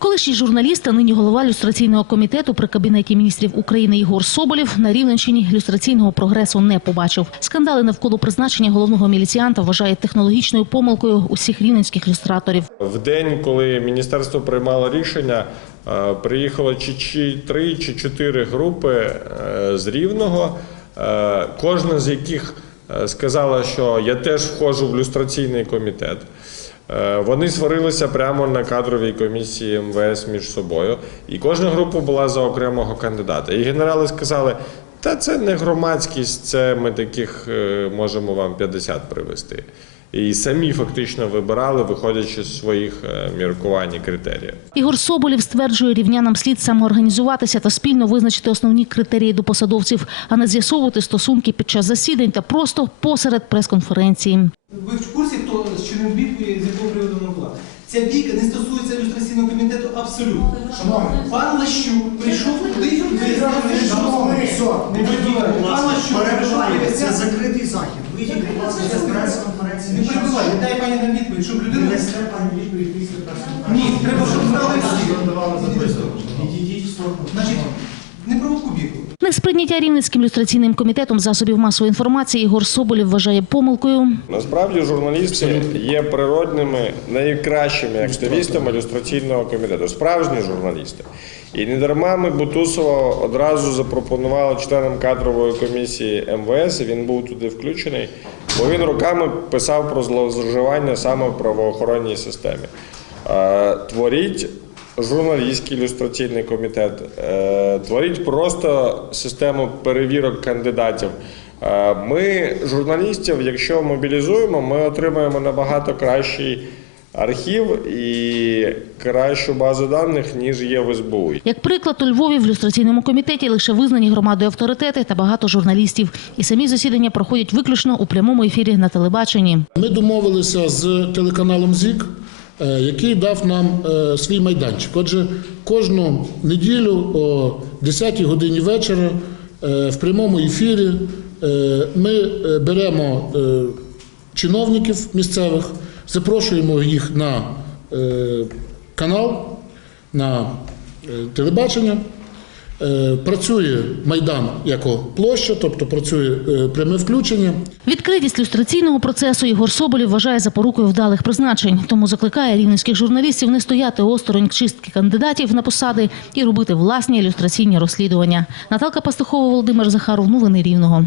Колишній журналіст, а нині голова люстраційного комітету при кабінеті міністрів України Ігор Соболєв на Рівненщині люстраційного прогресу не побачив. Скандали навколо призначення головного міліціанта вважає технологічною помилкою усіх рівненських люстраторів. В день, коли міністерство приймало рішення, е, приїхало чи, три чи чотири групи е, з Рівного, е, кожна з яких сказала, що я теж входжу в люстраційний комітет. Е, Вони сварилися прямо на кадровій комісії МВС між собою, і кожна група була за окремого кандидата. І генерали сказали: та це не громадськість, це ми таких е, можемо вам 50 привезти. І самі фактично вибирали, виходячи з своїх е, міркувань і критеріїв. Ігор Соболєв стверджує, рівнянам слід самоорганізуватися та спільно визначити основні критерії до посадовців, а не з'ясовувати стосунки під час засідань та просто посеред прес-конференції. Ви в курсі, хто з чином бійку з якого приводу була? Ця бійка не стосується ілюстраційного комітету абсолютно. Шановний, Пан Лащук прийшов туди і шановний, все, не Пан Лащук це закритий захід. Вийдіть, будь ласка, з Не перебивайте, дай пані нам відповідь, щоб людина... Не. Ні, треба, щоб Несприйняття рівненським люстраційним комітетом засобів масової інформації Ігор Соболєв вважає помилкою. Насправді журналісти є природними найкращими активістами люстраційного комітету, справжні журналісти. І не дарма ми Бутусова одразу запропонували членам кадрової комісії МВС. і Він був туди включений, бо він роками писав про зловживання саме в правоохоронній системі. Е, Творіть журналістський ілюстраційний комітет, е, творіть просто систему перевірок кандидатів. Е, Ми журналістів, якщо мобілізуємо, ми отримаємо набагато кращий архів і кращу базу даних, ніж є в СБУ. Як приклад, у Львові в люстраційному комітеті лише визнані громадою авторитети та багато журналістів. І самі засідання проходять виключно у прямому ефірі на телебаченні. Ми домовилися з телеканалом ЗІК, який дав нам е, свій майданчик. Отже, кожну неділю о 10-й годині вечора е, в прямому ефірі е, ми е, беремо е, чиновників місцевих, запрошуємо їх на е, канал, на е, телебачення. Е, Працює майдан як площа, тобто працює е, пряме включення. Відкритість люстраційного процесу Ігор Соболів вважає запорукою вдалих призначень. Тому закликає рівненських журналістів не стояти осторонь чистки кандидатів на посади і робити власні ілюстраційні розслідування. Наталка Пастухова, Володимир Захаров. Новини Рівного.